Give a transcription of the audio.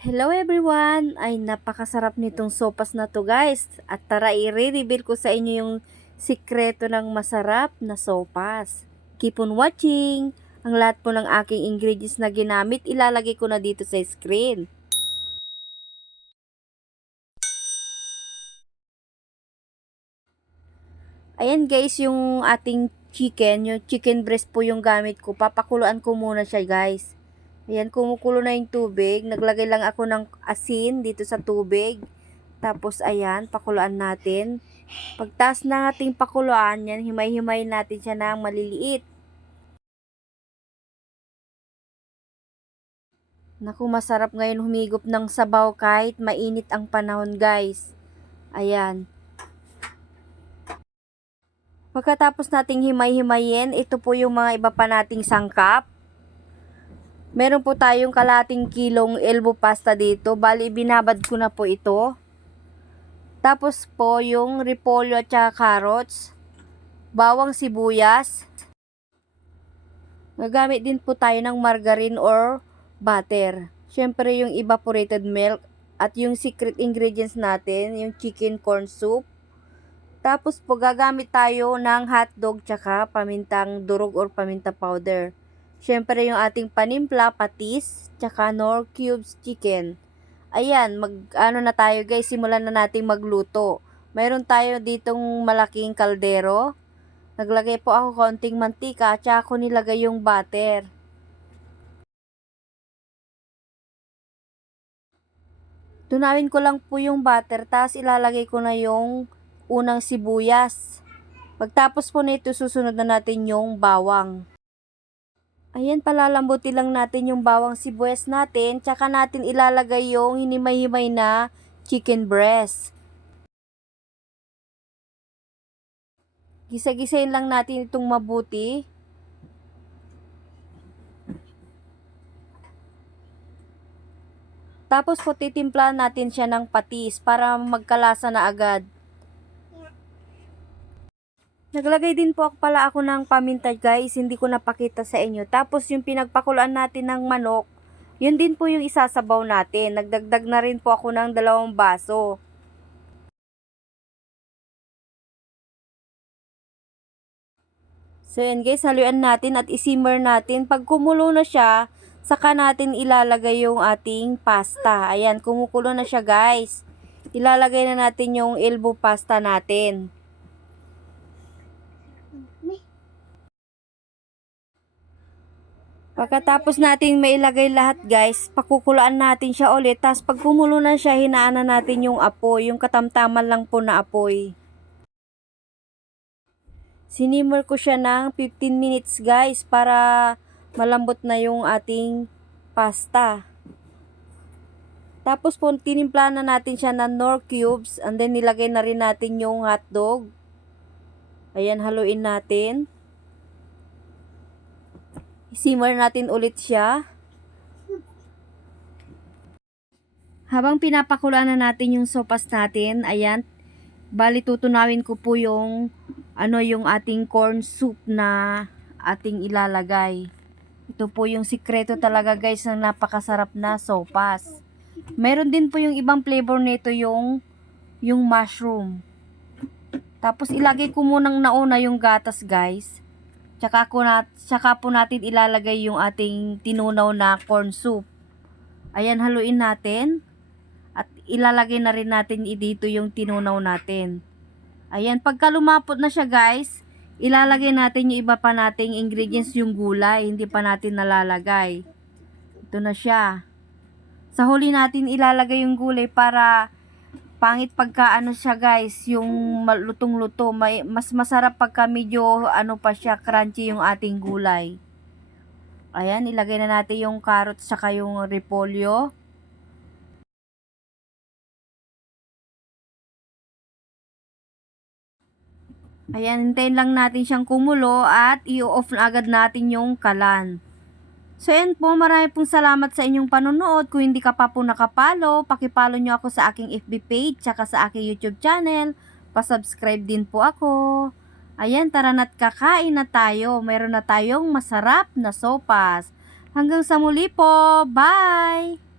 Hello everyone! Ay napakasarap nitong sopas na to guys. At tara i-reveal ko sa inyo yung sikreto ng masarap na sopas. Keep on watching! Ang lahat po ng aking ingredients na ginamit ilalagay ko na dito sa screen. Ayan guys, yung ating yung chicken breast po yung gamit ko. Papakuluan ko muna siya guys. Ayan, kumukulo na yung tubig. Naglagay lang ako ng asin dito sa tubig. Tapos ayan, pakuluan natin. Pagtaas ng ating pakuluan, yan, himay-himay natin siya ng maliliit. Naku, masarap ngayon humigop ng sabaw kahit mainit ang panahon guys. Ayan. Pagkatapos nating himay-himayin, ito po yung mga iba pa nating sangkap. Meron po tayong kalating kilong elbow pasta dito. Bali, binabad ko na po ito. Tapos po yung repolyo at saka carrots. Bawang sibuyas. Gagamit din po tayo ng margarine or butter. Siyempre yung evaporated milk. At yung secret ingredients natin, yung chicken corn soup. Tapos po gagamit tayo ng hotdog tsaka pamintang durog or paminta powder. Siyempre yung ating panimpla, patis, tsaka Knorr cubes chicken. Ayan, ano na tayo guys, simulan na nating magluto. Mayroon tayo ditong malaking kaldero. Naglagay po ako konting mantika at saka ko nilagay yung butter. Tunawin ko lang po yung butter, tapos ilalagay ko na yung unang sibuyas. Pagtapos po nito, susunod na natin yung bawang. Ayan, palalambutin lang natin yung bawang sibuyas natin, tsaka natin ilalagay yung hinimay-himay na chicken breast. Gisa-gisayin lang natin itong mabuti. Tapos po titimplahan natin siya ng patis para magkalasa na agad. Naglagay din po ako ng paminta guys, hindi ko napakita sa inyo. Tapos yung pinagpakuluan natin ng manok, yun din po yung isasabaw natin. Nagdagdag na rin po ako ng 2 baso. So yan guys, haluan natin at isimmer natin. Pag kumulo na siya, saka natin ilalagay yung ating pasta. Ayan, kumukulo na siya guys. Ilalagay na natin yung elbow pasta natin. Pagkatapos natin mailagay lahat guys, pakukulaan natin siya ulit. Tapos pag kumulo na siya, hinaan na natin yung apoy. Yung katamtaman lang po na apoy. Sinimmer ko siya ng 15 minutes guys para malambot na yung ating pasta. Tapos po tinimpla na natin siya ng Knorr cubes and then nilagay na rin natin yung hotdog. Ayan, haluin natin. Simmer natin ulit siya. Habang pinapakuluan na natin yung sopas natin, ayan, bali tutunawin ko po yung yung ating corn soup na ating ilalagay. Ito po yung sikreto talaga guys ng napakasarap na sopas. Meron din po yung ibang flavor nito yung mushroom. Tapos ilagay ko munang nauna yung gatas guys. Tsaka po natin ilalagay yung ating tinunaw na corn soup. Ayan, haluin natin. At ilalagay na rin natin dito yung tinunaw natin. Ayan, pagka lumapot na siya guys, ilalagay natin yung iba pa nating ingredients, yung gulay. Hindi pa natin nalalagay. Ito na siya. Sa huli natin ilalagay yung gulay para pangit pagka siya guys, yung lutong-luto. Mas masarap pagka medyo pa siya, crunchy yung ating gulay. Ayan, ilagay na natin yung carrots saka yung repolyo. Ayan, hintayin lang natin siyang kumulo at i-off na agad natin yung kalan. So yan po, marami pong salamat sa inyong panonood. Kung hindi ka pa po nakapalo, pakipalo nyo ako sa aking FB page, tsaka sa aking YouTube channel. Pasubscribe din po ako. Ayan, tara na't kakain na tayo. Meron na tayong masarap na sopas. Hanggang sa muli po. Bye!